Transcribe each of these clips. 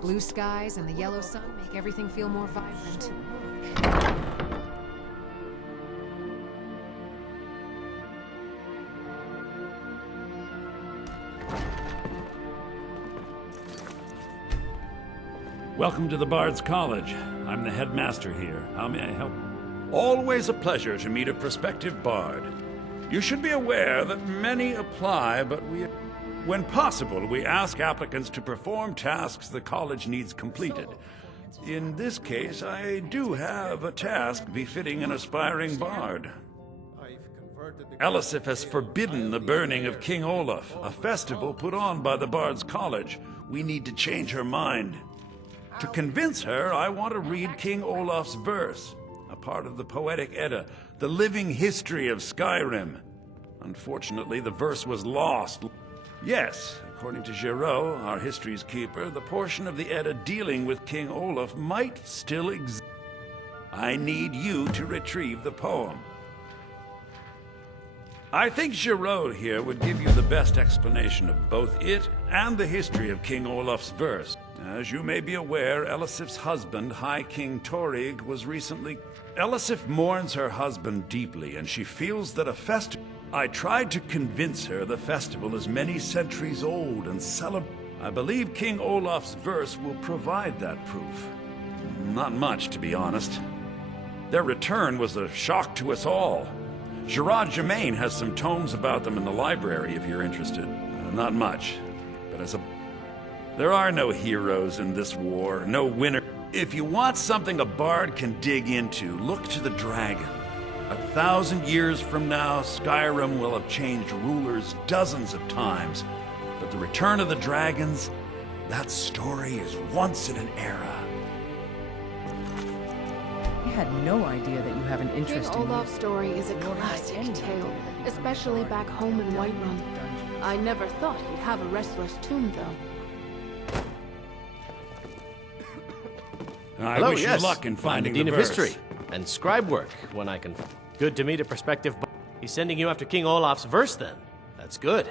Blue skies and the yellow sun make everything feel more vibrant. Welcome to the Bard's College. I'm the headmaster here. How may I help? Always a pleasure to meet a prospective bard. You should be aware that many apply, but when possible, we ask applicants to perform tasks the college needs completed. In this case, I do have a task befitting an aspiring bard. Elisif has forbidden the burning of King Olaf, a festival put on by the Bard's College. We need to change her mind. To convince her, I want to read King Olaf's verse, a part of the Poetic Edda, the living history of Skyrim. Unfortunately, the verse was lost. Yes, according to Giraud, our history's keeper, the portion of the Edda dealing with King Olaf might still exist. I need you to retrieve the poem. I think Giraud here would give you the best explanation of both it and the history of King Olaf's verse. As you may be aware, Elisif's husband, High King Torrig, was recently... Elisif mourns her husband deeply, and she feels that a festival... I tried to convince her the festival is many centuries old and I believe King Olaf's verse will provide that proof. Not much, to be honest. Their return was a shock to us all. Gerard Germain has some tomes about them in the library, if you're interested. Not much, but as a... There are no heroes in this war, no winner. If you want something a bard can dig into, look to the dragon. 1,000 years from now, Skyrim will have changed rulers dozens of times. But the return of the dragons, that story is once in an era. I had no idea that you have an interest King in Olaf's story is a classic tale, especially back home in Whiterun. I never thought he'd have a restless tomb, though. I wish you luck in finding the Dean the of verse. History and scribe work when I can. Good to meet a prospective. He's sending you after King Olaf's verse, then. That's good.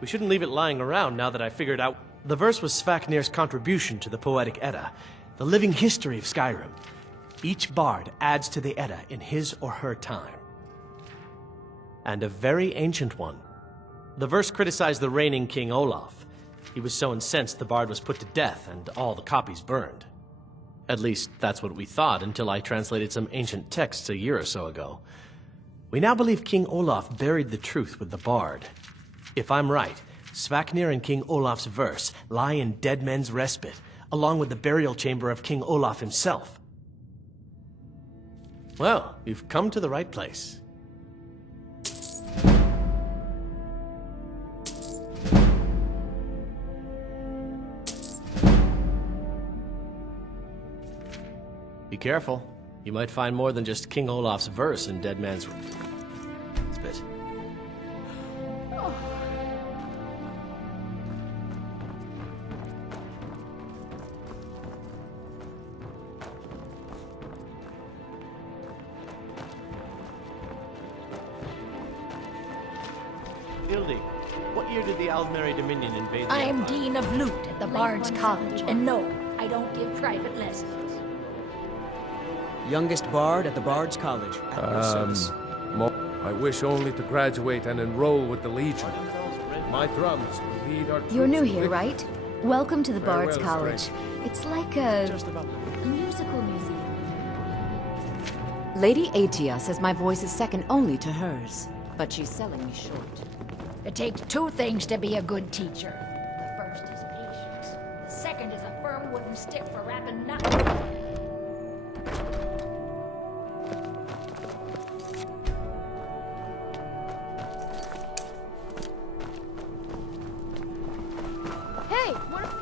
We shouldn't leave it lying around now that I figured out. The verse was Svafnir's contribution to the Poetic Edda, the living history of Skyrim. Each bard adds to the Edda in his or her time. And a very ancient one. The verse criticized the reigning King Olaf. He was so incensed the bard was put to death and all the copies burned. At least, that's what we thought until I translated some ancient texts a year or so ago. We now believe King Olaf buried the truth with the bard. If I'm right, Svafnir and King Olaf's verse lie in Dead Men's Respite, along with the burial chamber of King Olaf himself. Well, you've come to the right place. Be careful. You might find more than just King Olaf's verse in Dead Man's Spit. Hildy, what year did the Aldmeri Dominion invade the I am Empire? Dean of Lute at the Bard's College, and no, I don't give private lessons. Youngest bard at the Bard's College. At your service. I wish only to graduate and enroll with the Legion. My drums will lead our You're new troops to here, victory. right? Welcome to the Bard's Farewell, College. stranger. It's like a Just about the... musical museum. Lady Atia says my voice is second only to hers, but she's selling me short. It takes two things to be a good teacher. The first is patience. The second is a firm wooden stick for rapping knuckles. Hey, what are we...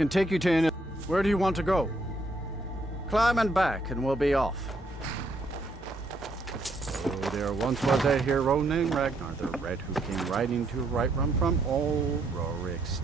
can take you to any... Where do you want to go? Climb and back, and we'll be off. Oh, there once was a hero named Ragnar the Red who came riding to right run from old Rorik's.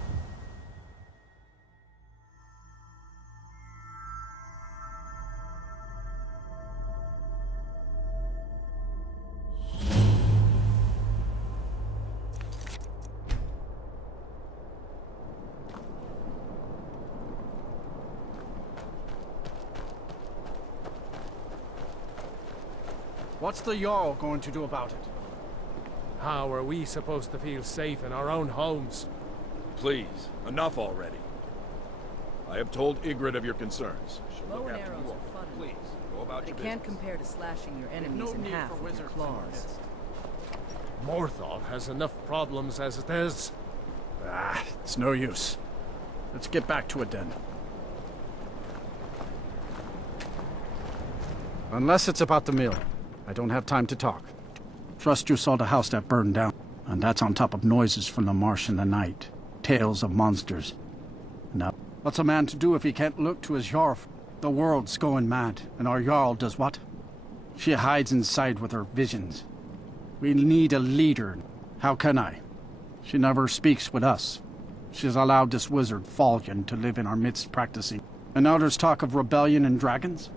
What's the Jarl going to do about it? How are we supposed to feel safe in our own homes? Please, enough already. I have told Ygritte of your concerns. She'll Bow look and after arrows you all. are fun and Please, go about But your it can't business. compare to slashing your enemies in half with your claws. Morthal has enough problems as it is. Ah, it's no use. Let's get back to it then. Unless it's about the mill. I don't have time to talk. Trust you saw the house that burned down, and that's on top of noises from the marsh in the night. Tales of monsters. Now, what's a man to do if he can't look to his Jarl? The world's going mad, and our Jarl does what? She hides inside with her visions. We need a leader. How can I? She never speaks with us. She's allowed this wizard, Fallion, to live in our midst practicing. And now there's talk of rebellion and dragons?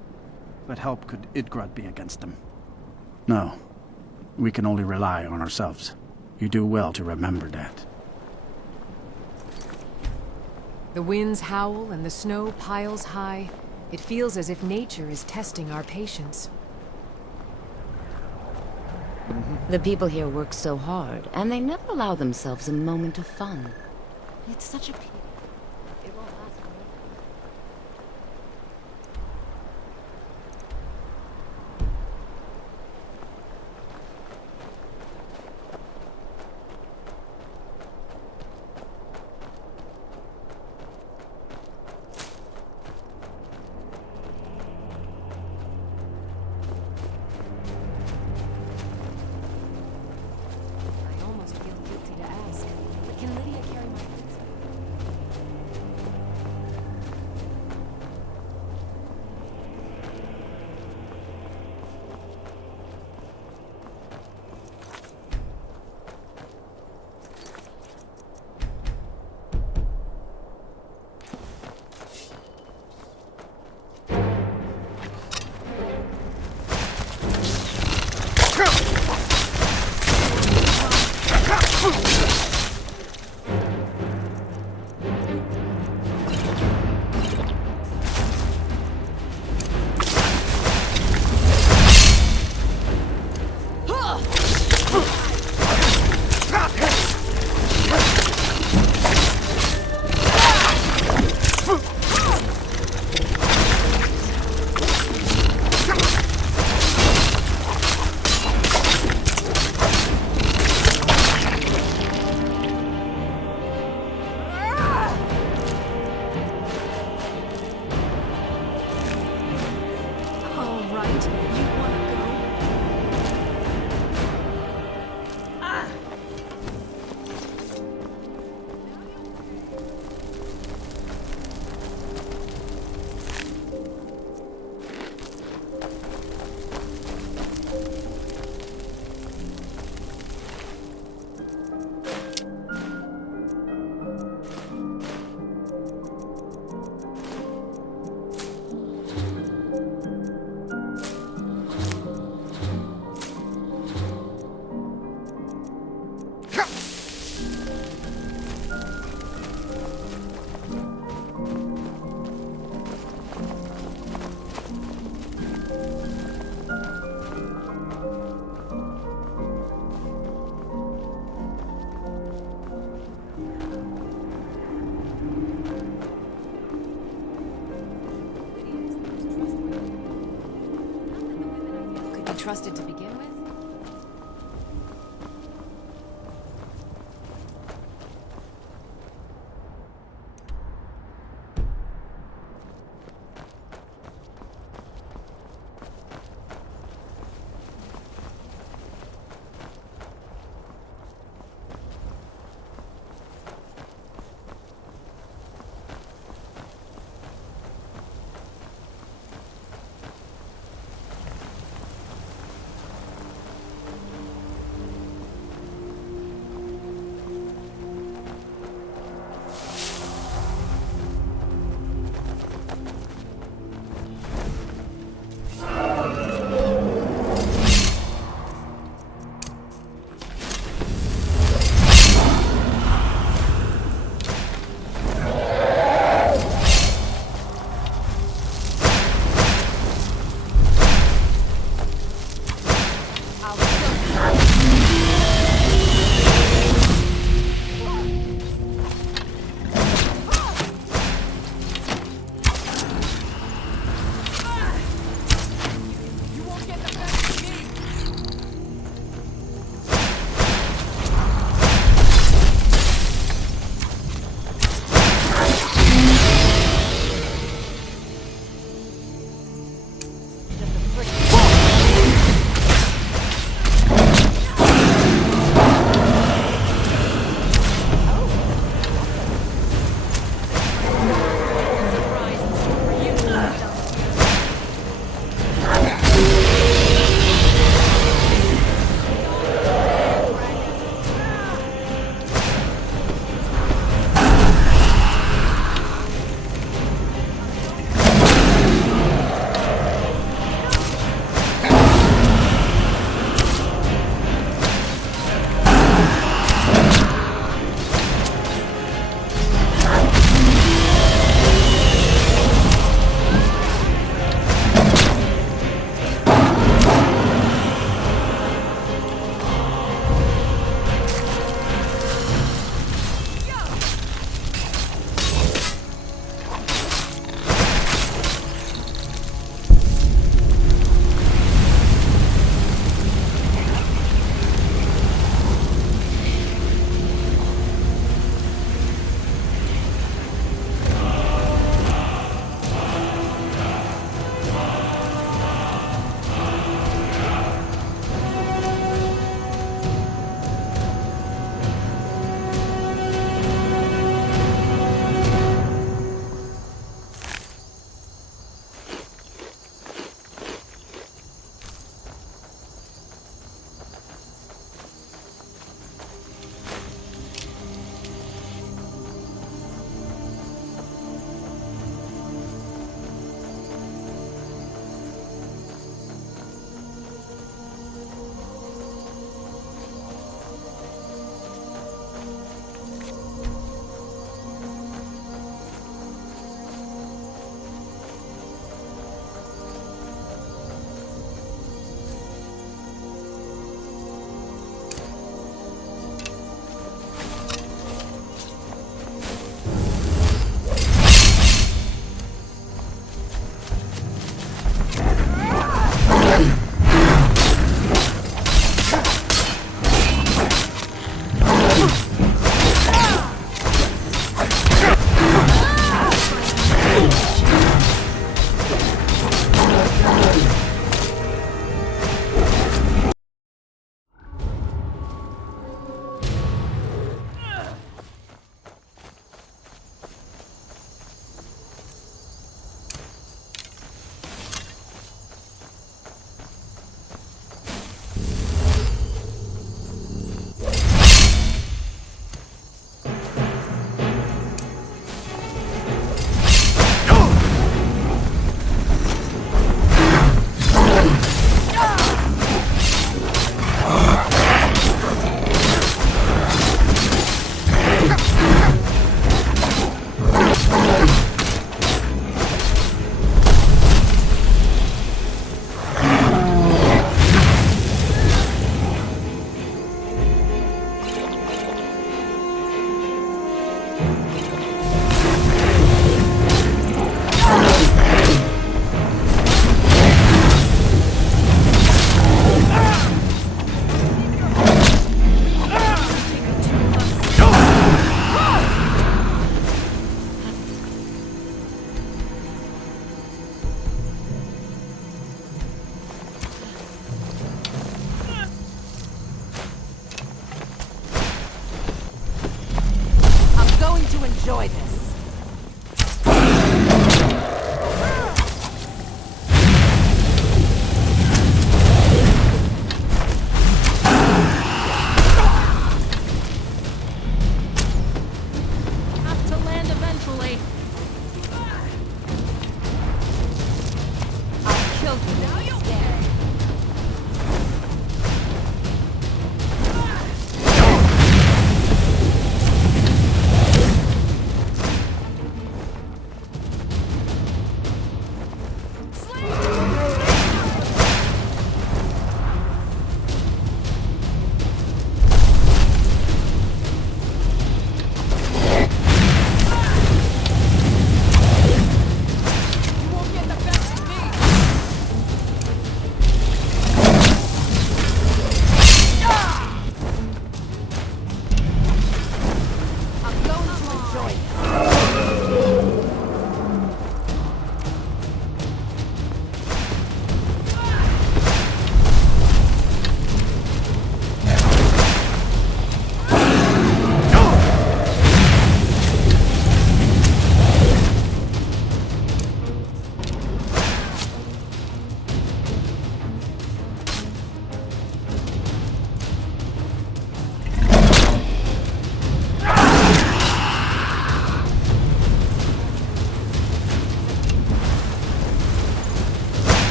What help could Ygritte be against them? No. We can only rely on ourselves. You do well to remember that. The winds howl and the snow piles high. It feels as if nature is testing our patience. The people here work so hard, and they never allow themselves a moment of fun. It's such a pity. It won't last forever. I almost feel guilty to ask, but can Lydia carry my things? All right, you wanna go? Could be trusted to begin with? enjoy this. Have to land eventually. I'll kill you now. You're dead.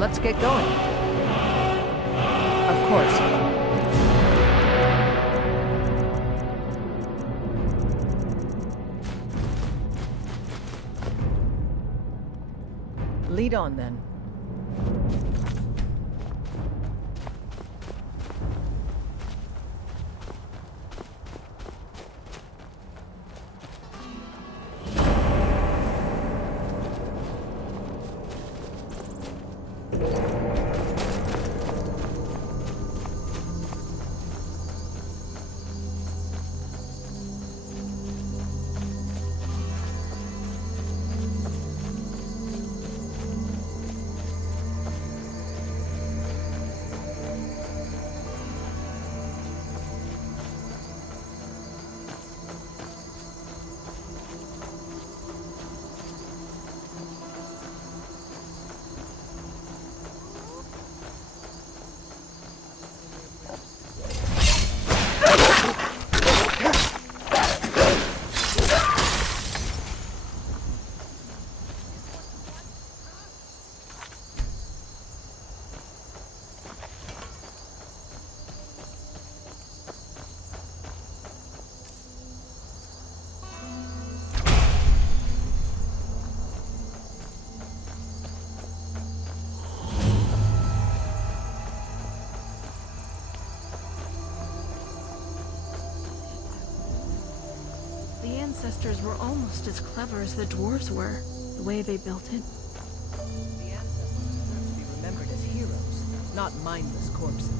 Let's get going. Of course. Lead on, then. The ancestors were almost as clever as the dwarves were. The way they built it. The ancestors deserve to be remembered as heroes, not mindless corpses.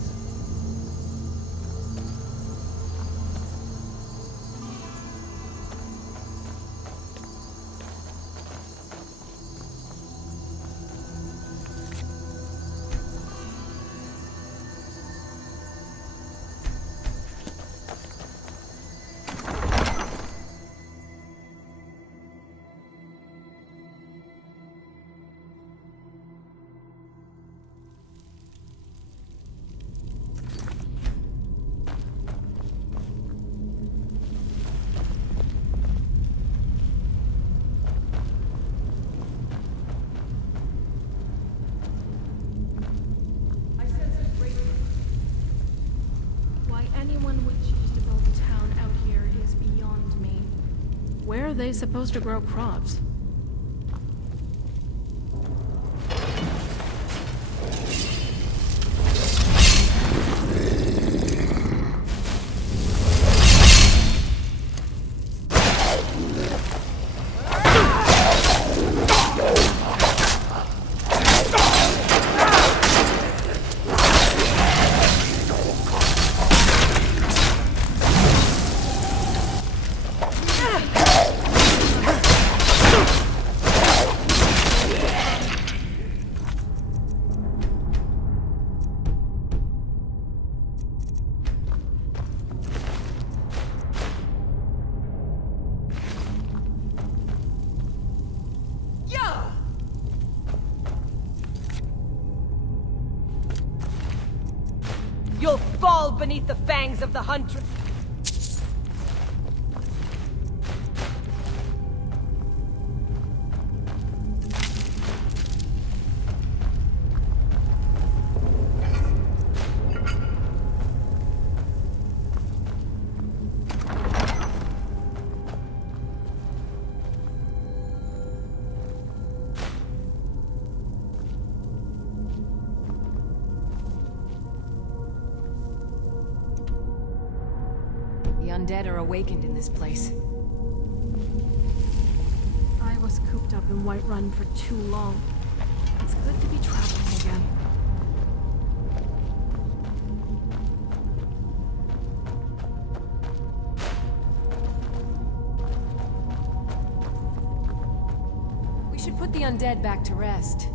Anyone would choose to build a town out here is beyond me. Where are they supposed to grow crops? You'll fall beneath the fangs of the huntress. The undead are awakened in this place. I was cooped up in Whiterun for too long. It's good to be traveling again. We should put the undead back to rest.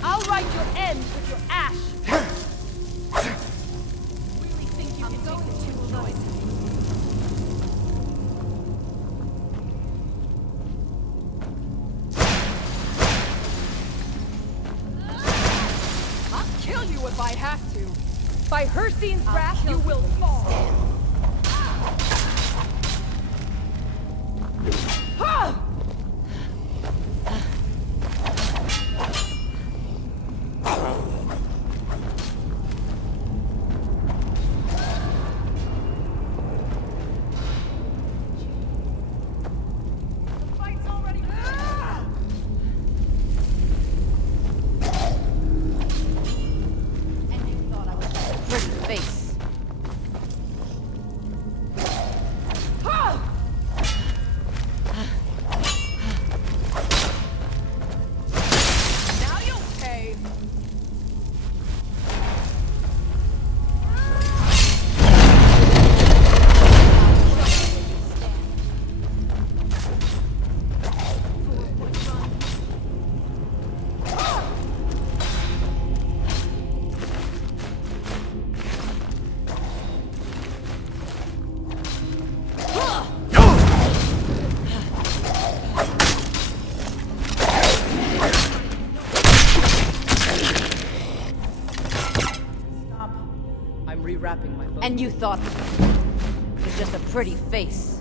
I'll write your end with your ash. Really think you can take the two of us? I'll kill you if I have to. By Hersine's wrath, you will fall. And you thought it was just a pretty face.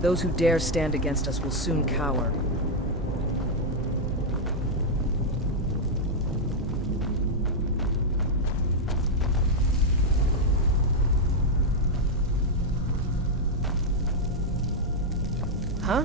Those who dare stand against us will soon cower. Huh?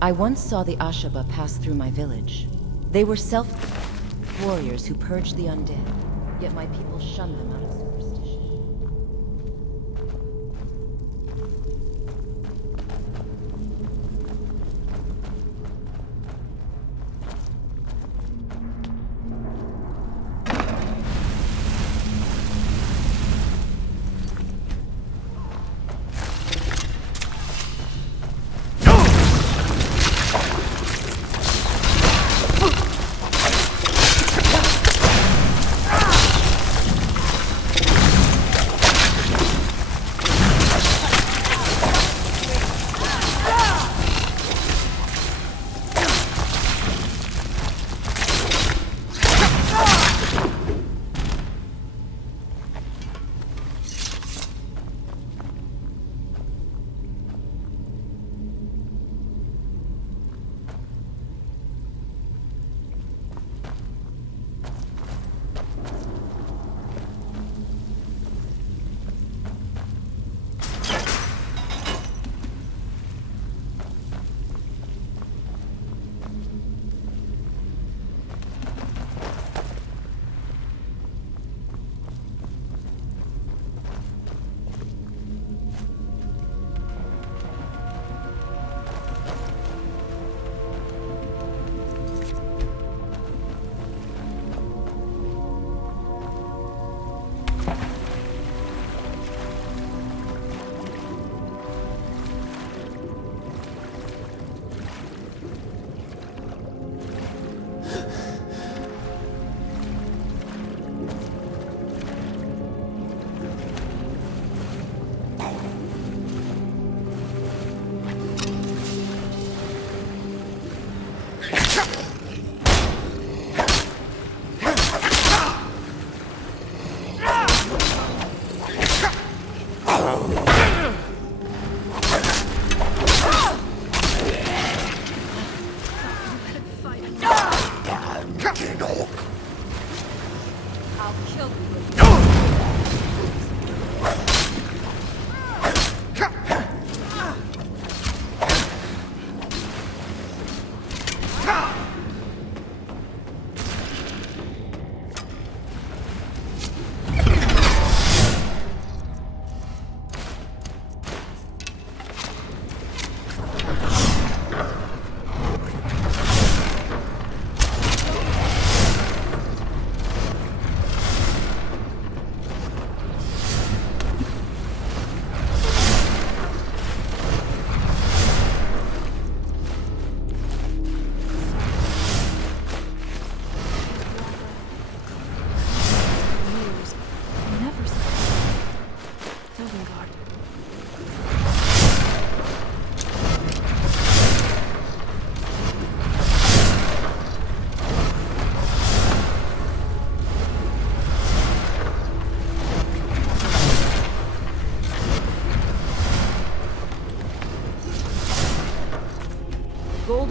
I once saw the Ashaba pass through my village. They were warriors who purged the undead, yet my people shunned them out of superstition.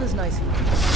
was nice of you.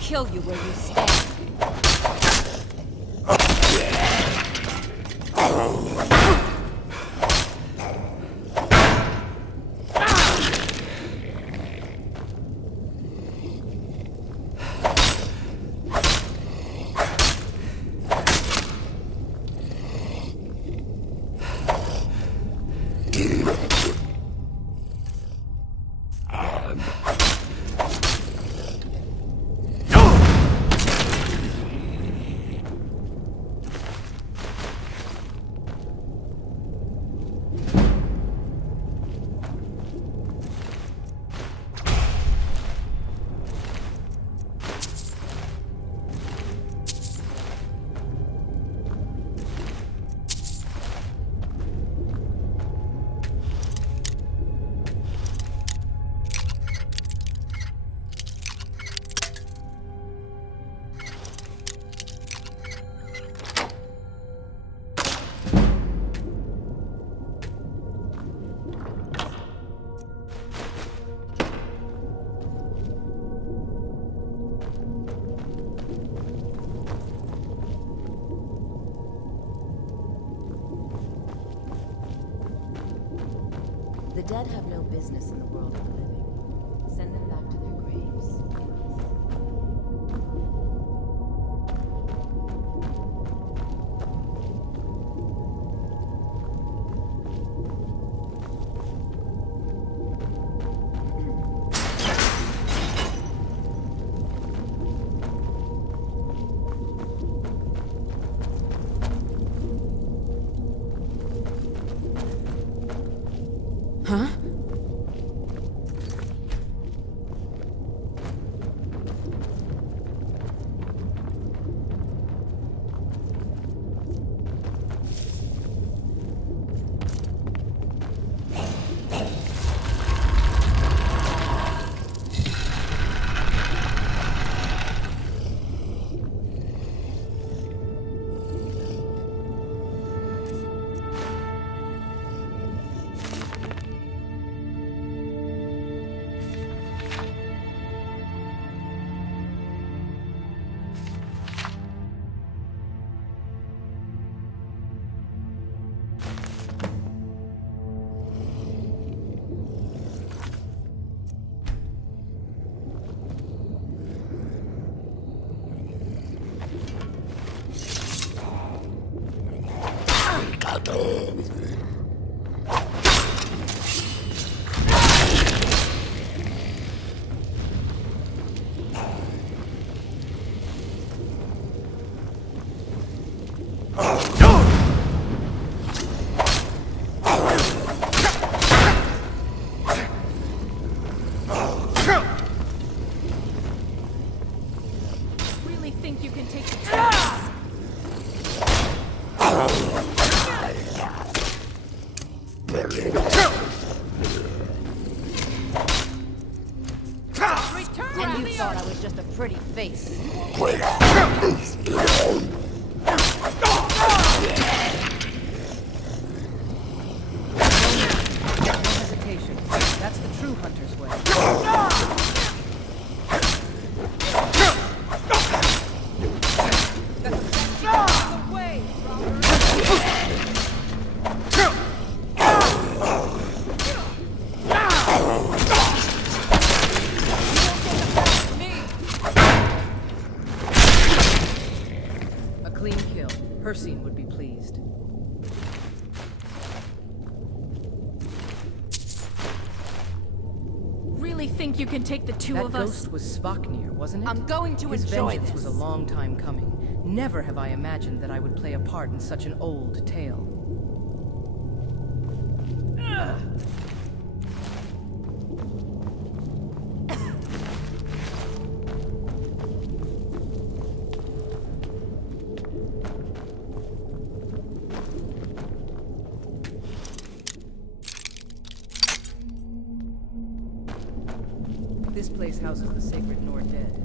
Kill you where you stand. The dead have no business in the world of the living. Send them back to their graves. Really think you can take the chance? And you thought I was just a pretty face. No hesitation. That's the true hunter's way. A clean kill. Persine would be pleased. Really think you can take the two That of us? ghost was Svaknir, wasn't it? I'm going to His enjoy vengeance this. was a long time coming. Never have I imagined that I would play a part in such an old tale. This place houses the sacred Nord dead.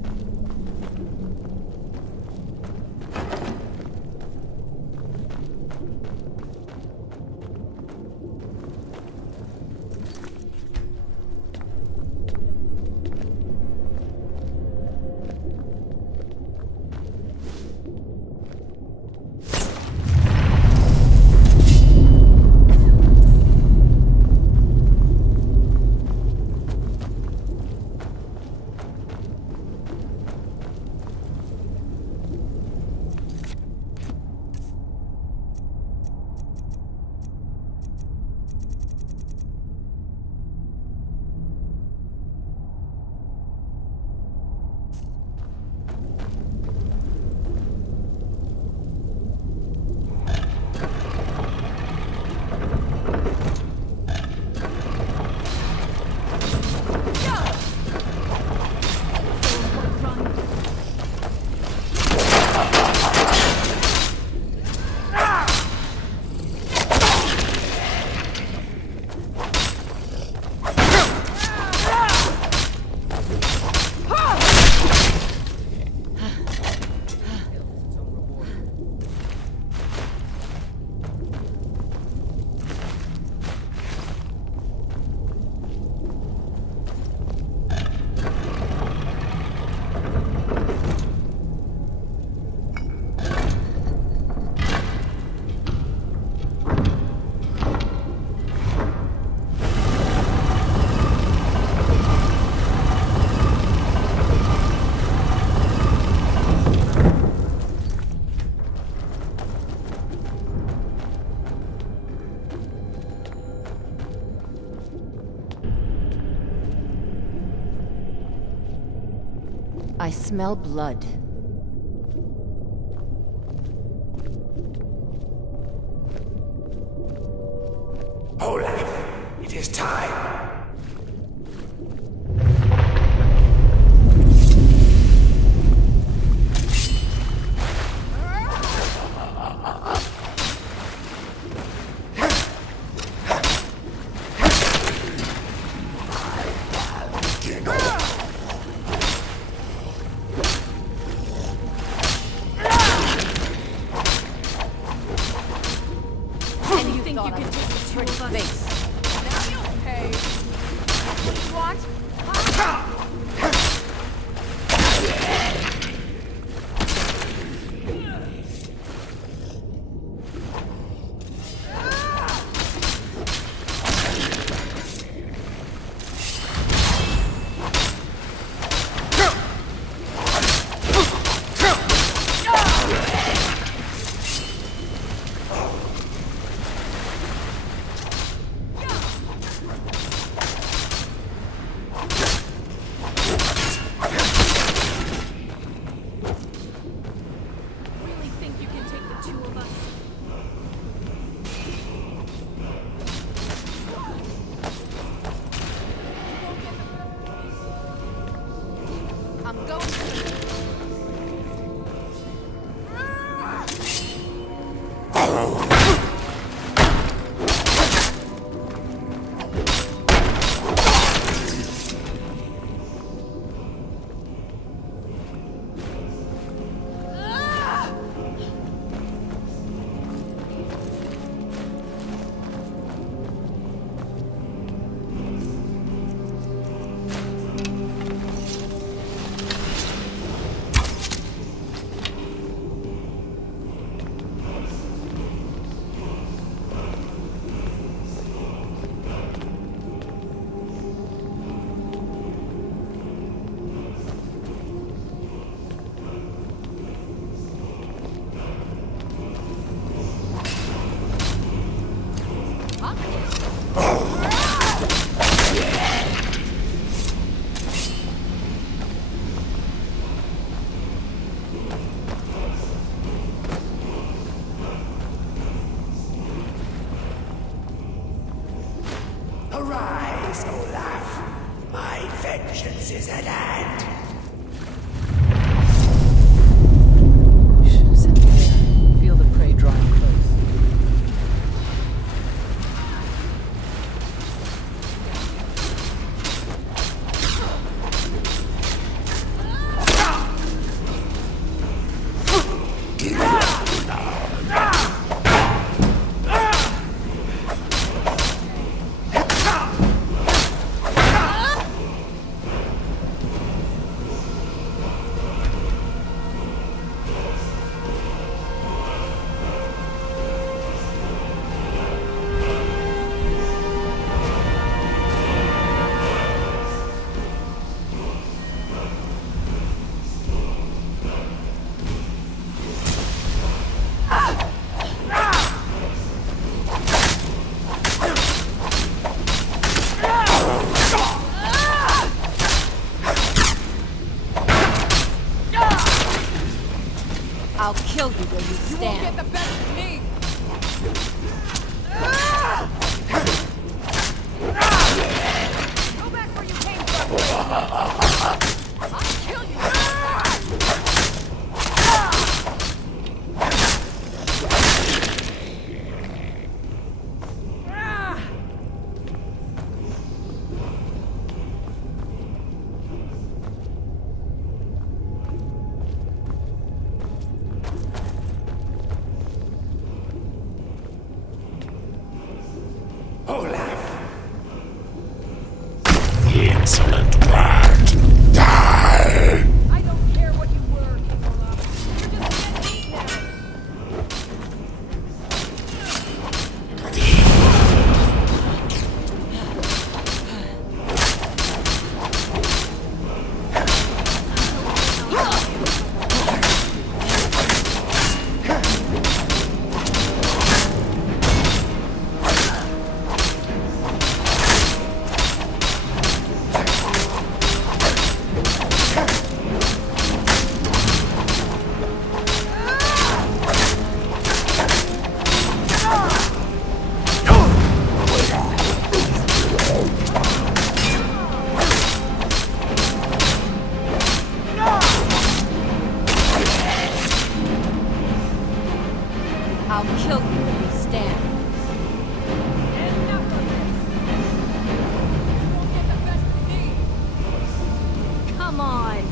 I smell blood. Olaf, it is time. And you think you can take the two of us? Now you'll pay. I'm going to... Arise, Olaf. My vengeance is at hand. Feel the prey drawing close. I'll kill you where you stand. You won't get the best of me! Go back where you came from! I'll kill you! Olaf. Insolent brat. Die! I don't care what you were, King Olaf. You're just dead meat now. I'll kill you where you stand. Enough of this! You won't get the best of me! Come on.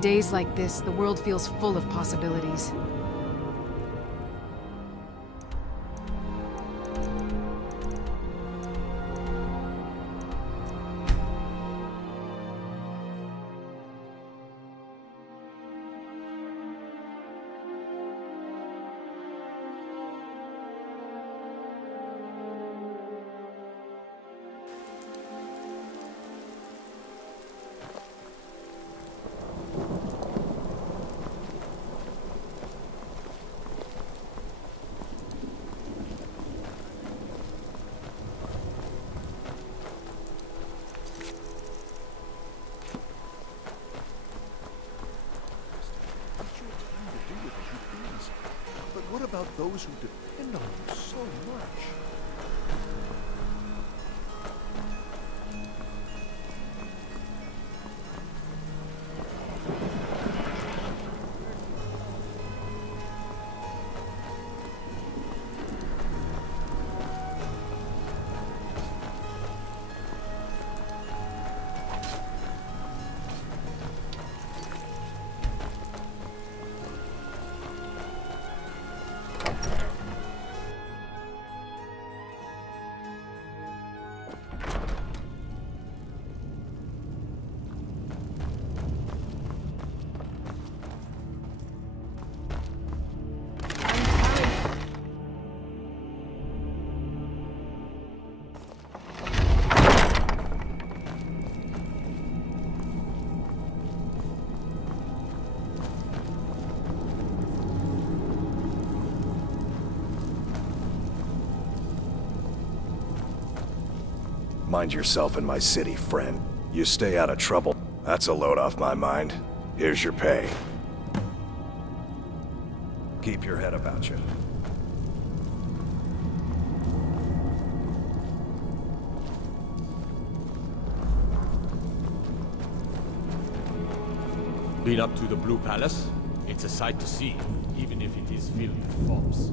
On days like this, the world feels full of possibilities. But what about those who depend on you so much? Mind yourself in my city, friend. You stay out of trouble. That's a load off my mind. Here's your pay. Keep your head about you. Been up to the Blue Palace? It's a sight to see, even if it is filled with fops.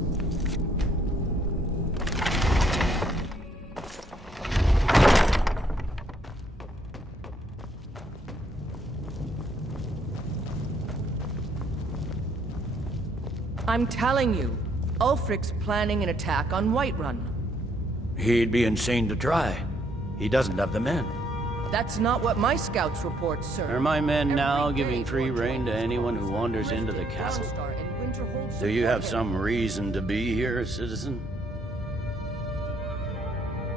I'm telling you, Ulfric's planning an attack on Whiterun. He'd be insane to try. He doesn't have the men. That's not what my scouts report, sir. Are my men now giving free rein to anyone who wanders into the castle? Do you have some reason to be here, citizen?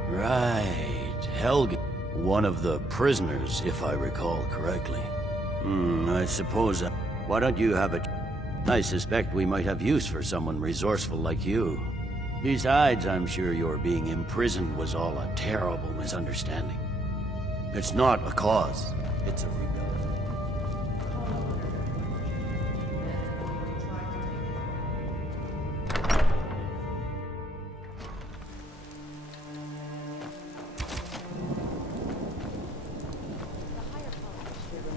Right, Helge. One of the prisoners, if I recall correctly. I suppose... why don't you have a... I suspect we might have use for someone resourceful like you. Besides, I'm sure your being imprisoned was all a terrible misunderstanding. It's not a cause, it's a rebellion.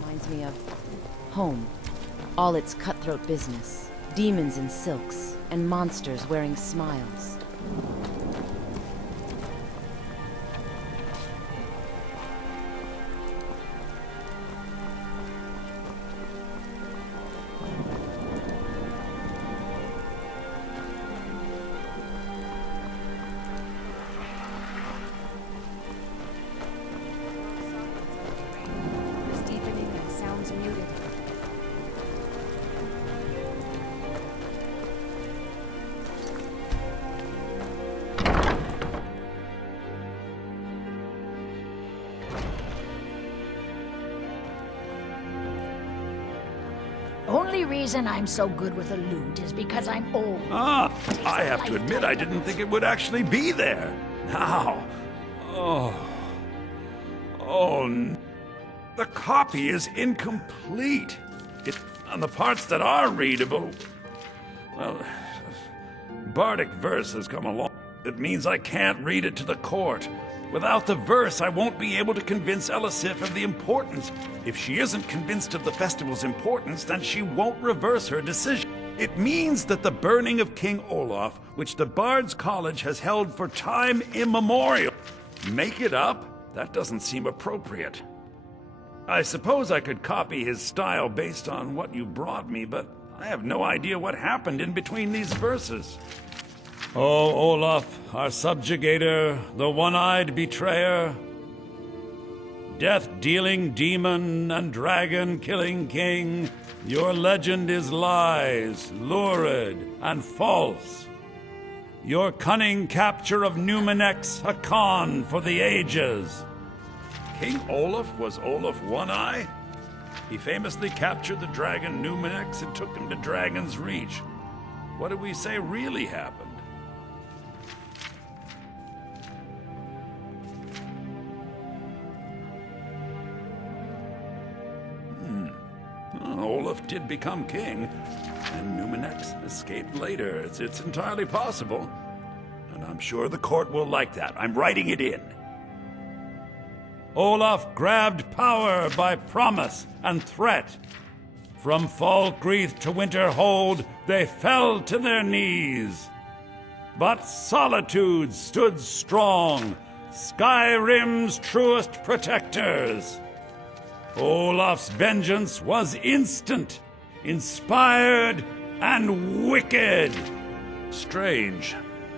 Reminds me of home. All its cutthroat business, demons in silks, and monsters wearing smiles. It's deepening and sounds muted. Only reason I'm so good with a lute is because I'm old. I have to admit I didn't think it would actually be there. Now, the copy is incomplete. On the parts that are readable, well, bardic verse has come along. It means I can't read it to the court. Without the verse, I won't be able to convince Elisif of the importance. If she isn't convinced of the festival's importance, then she won't reverse her decision. It means that the burning of King Olaf, which the Bard's College has held for time immemorial. Make it up? That doesn't seem appropriate. I suppose I could copy his style based on what you brought me, but I have no idea what happened in between these verses. Oh, Olaf, our subjugator, the one-eyed betrayer, death-dealing demon and dragon-killing king, your legend is lies, lurid, and false. Your cunning capture of Numenex, a con for the ages. King Olaf was Olaf One-Eye? He famously captured the dragon Numenex and took him to Dragon's Reach. What did we say really happened? Olaf did become king, and Numenex escaped later. It's entirely possible. And I'm sure the court will like that. I'm writing it in. Olaf grabbed power by promise and threat. From Falkreath to Winterhold, they fell to their knees. But Solitude stood strong, Skyrim's truest protectors. Olaf's vengeance was instant, inspired, and wicked. Strange.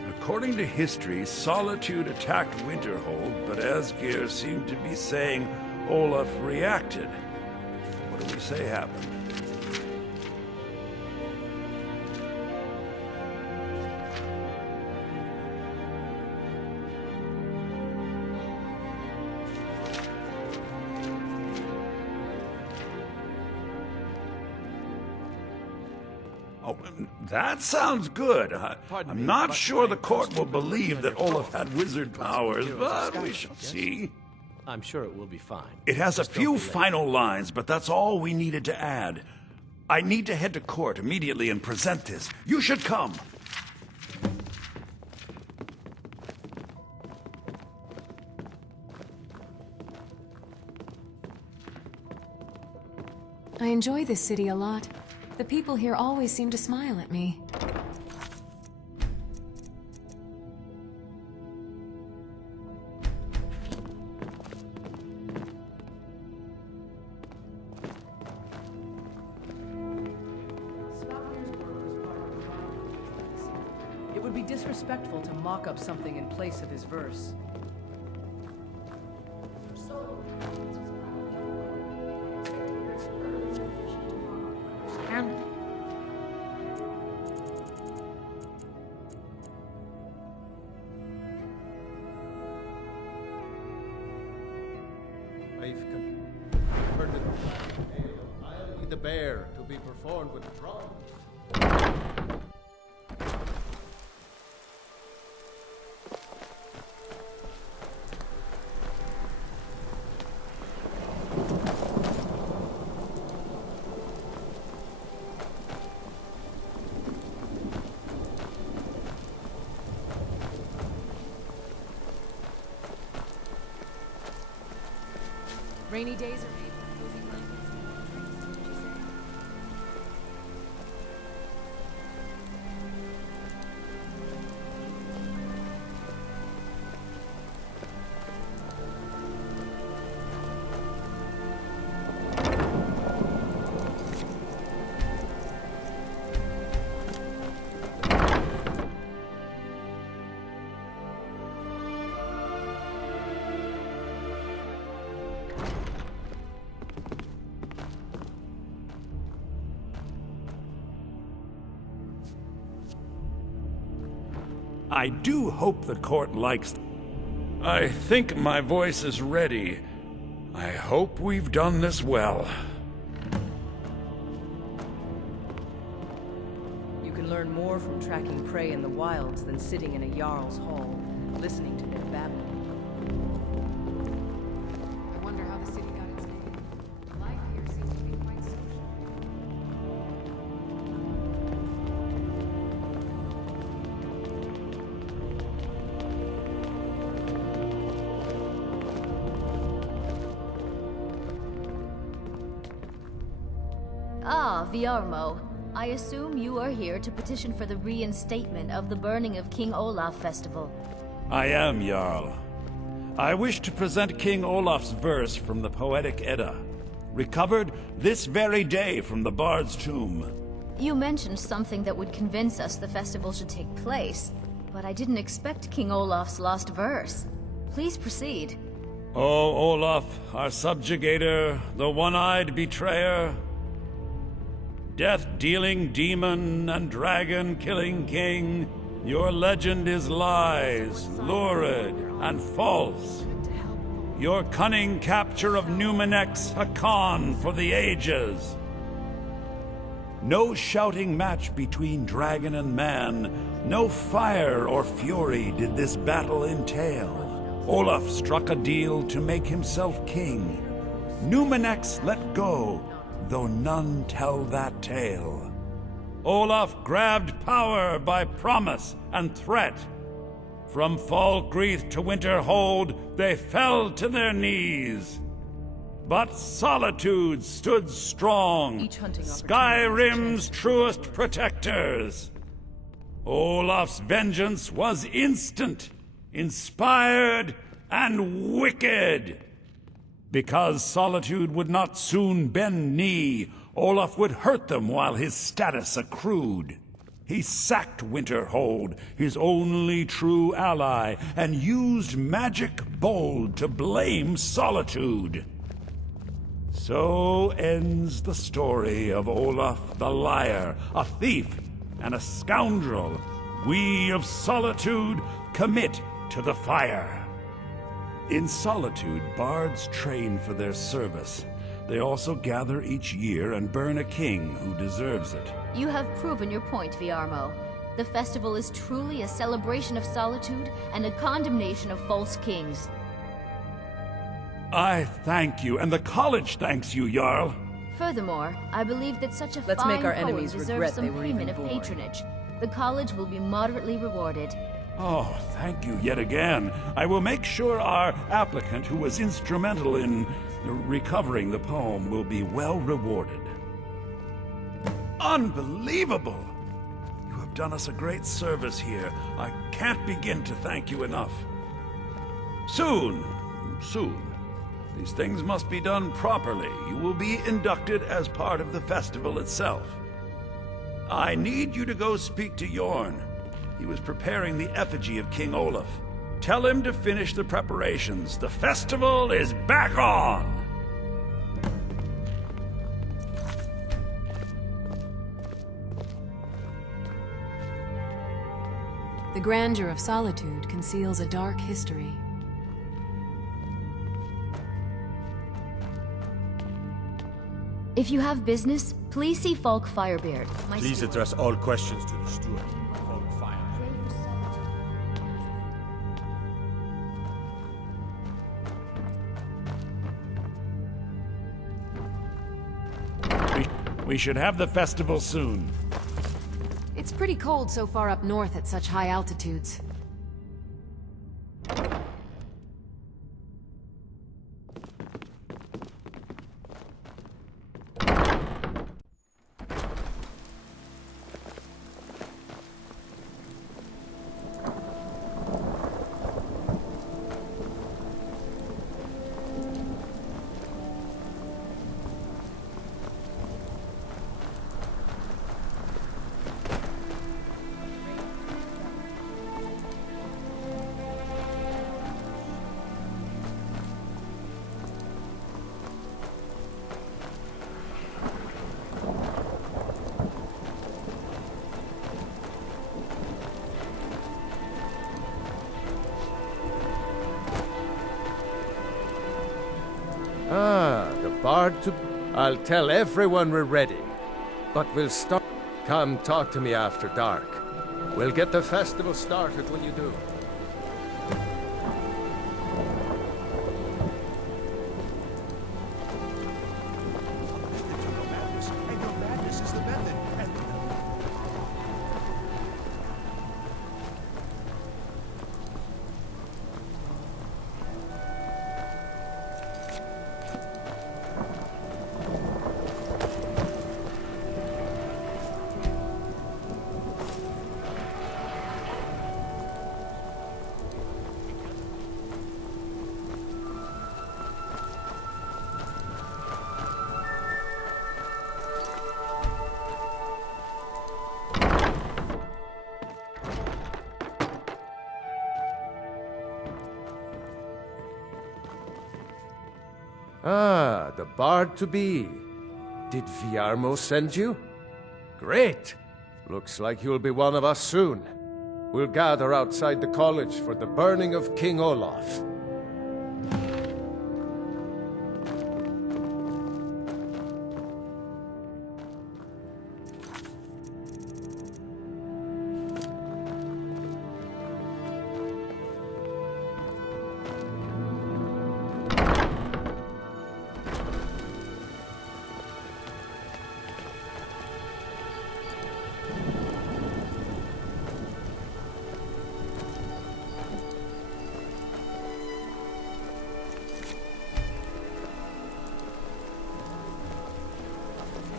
According to history, Solitude attacked Winterhold, but Asgeir seemed to be saying Olaf reacted. What do we say happened? Oh, that sounds good. I'm not sure the court will believe that Olaf had wizard powers, but we shall see. I'm sure it will be fine. It has a few final lines, but that's all we needed to add. I need to head to court immediately and present this. You should come. I enjoy this city a lot. The people here always seem to smile at me. It would be disrespectful to mock up something in place of his verse. Heard the I'll be the bear to be performed with drums. Rainy days are made for cozy blankets and drinks, didn't you say? I do hope the court likes. I think my voice is ready. I hope we've done this well. You can learn more from tracking prey in the wilds than sitting in a Jarl's hall, listening to their babbling. I wonder how the city got its name. Life here seems to be quite social. Ah, Viarmo. I assume you are here to petition for the reinstatement of the burning of King Olaf Festival. I am, Jarl. I wish to present King Olaf's verse from the Poetic Edda. recovered this very day from the Bard's tomb. You mentioned something that would convince us the festival should take place, but I didn't expect King Olaf's lost verse. Please proceed. Oh, Olaf, our subjugator, the one-eyed betrayer, death-dealing demon and dragon-killing king, your legend is lies, lurid, and false. Your cunning capture of Numenex, a con for the ages. No shouting match between dragon and man, no fire or fury did this battle entail. Olaf struck a deal to make himself king. Numenex let go, though none tell that tale. Olaf grabbed power by promise and threat. From Falkreath to Winterhold, they fell to their knees. But Solitude stood strong, Skyrim's truest protectors. Olaf's vengeance was instant, inspired, and wicked. Because Solitude would not soon bend knee, Olaf would hurt them while his status accrued. He sacked Winterhold, his only true ally, and used magic bold to blame Solitude. So ends the story of Olaf the Liar, a thief and a scoundrel. We of Solitude commit to the fire. In Solitude, bards train for their service. They also gather each year and burn a king who deserves it. You have proven your point, Viarmo. The festival is truly a celebration of solitude and a condemnation of false kings. I thank you, and the college thanks you, Jarl. Furthermore, I believe that such a Let's fine make our poem enemies deserves regret some they were payment even of born. patronage. The college will be moderately rewarded. Oh, thank you yet again. I will make sure our applicant, who was instrumental in recovering the poem, will be well rewarded. Unbelievable! You have done us a great service here. I can't begin to thank you enough. Soon. These things must be done properly. You will be inducted as part of the festival itself. I need you to go speak to Yorn. He was preparing the effigy of King Olaf. Tell him to finish the preparations. The festival is back on! The grandeur of Solitude conceals a dark history. If you have business, please see Falk Firebeard. Please address all questions to the steward. Falk Fire. We should have the festival soon. It's pretty cold so far up north at such high altitudes. Ah, the bard to... I'll tell everyone we're ready. But we'll start... Come talk to me after dark. We'll get the festival started when you do. And your madness is the method. And Ah, the bard-to-be. Did Viarmo send you? Great! Looks like you'll be one of us soon. We'll gather outside the college for the burning of King Olaf.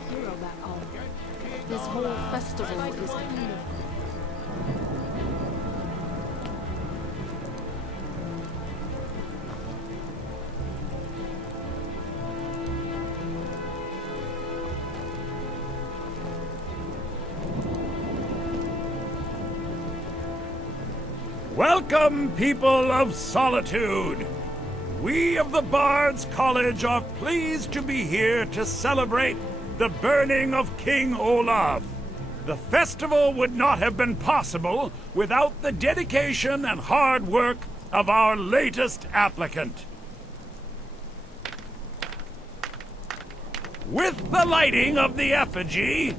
Hero back home. This whole festival is Welcome, people of Solitude! We of the Bards College are pleased to be here to celebrate the burning of King Olaf. The festival would not have been possible without the dedication and hard work of our latest applicant. With the lighting of the effigy,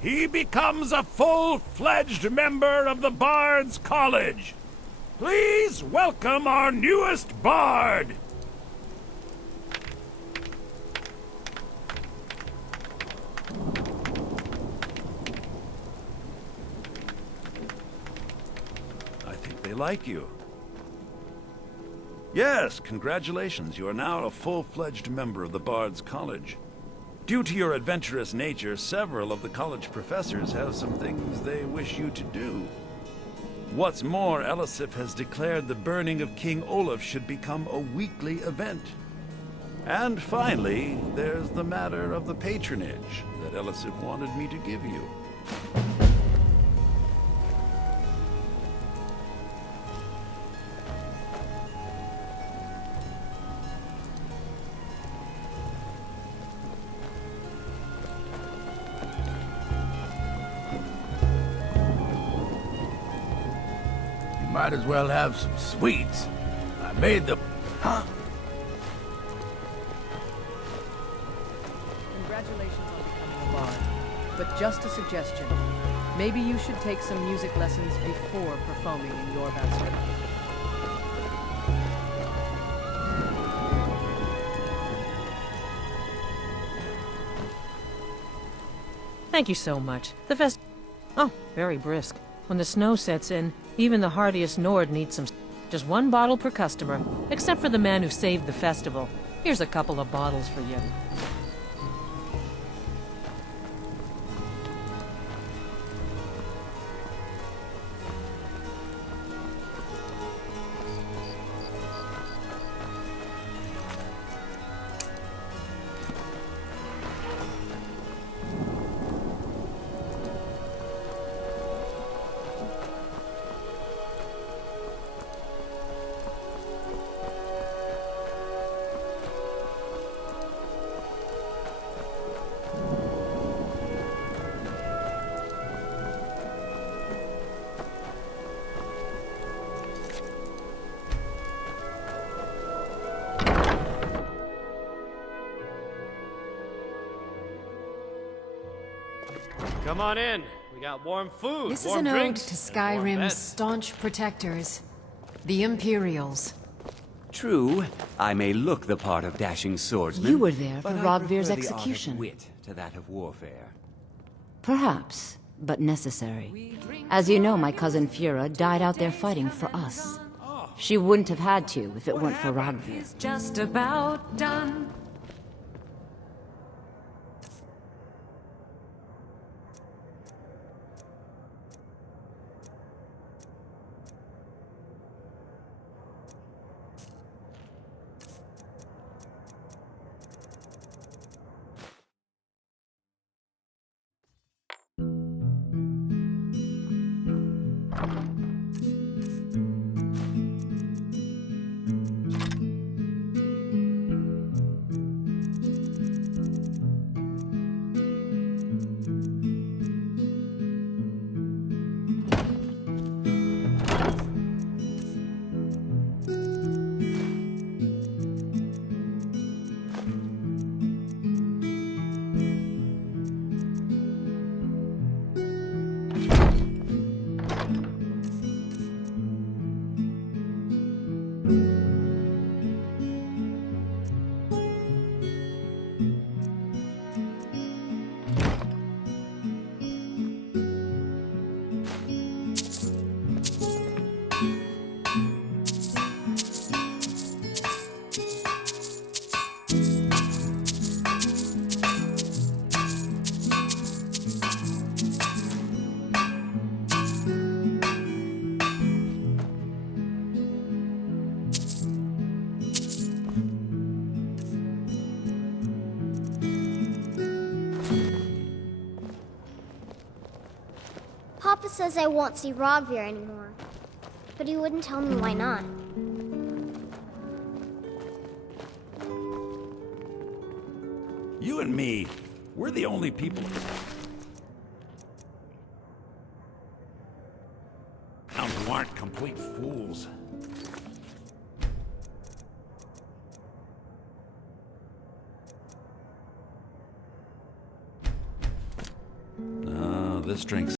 he becomes a full-fledged member of the Bards College. Please welcome our newest bard. I think they like you. Yes, congratulations. You are now a full-fledged member of the Bards College. Due to your adventurous nature, several of the college professors have some things they wish you to do. What's more, Elisif has declared the burning of King Olaf should become a weekly event. And finally, there's the matter of the patronage that Elisif wanted me to give you. Might as well have some sweets. I made the... Huh? Congratulations on becoming a bard. But just a suggestion. Maybe you should take some music lessons before performing in your basket. Thank you so much. Oh, very brisk. When the snow sets in, even the hardiest Nord needs some... Just one bottle per customer, except for the man who saved the festival. Here's a couple of bottles for you. Come on in. We got warm food, This is warm an ode drinks, to and warm Skyrim's beds. staunch protectors, the Imperials. True, I may look the part of dashing swordsman. You were there for but I Rodvir's prefer the art of execution. wit to that of warfare. Perhaps, but necessary. As you know, my cousin Fura died out there fighting for us. She wouldn't have had to if it weren't for Rodvir. Just about done. Papa says I won't see Rogvir anymore, but he wouldn't tell me why not. You and me, we're the only people who aren't complete fools. This drink's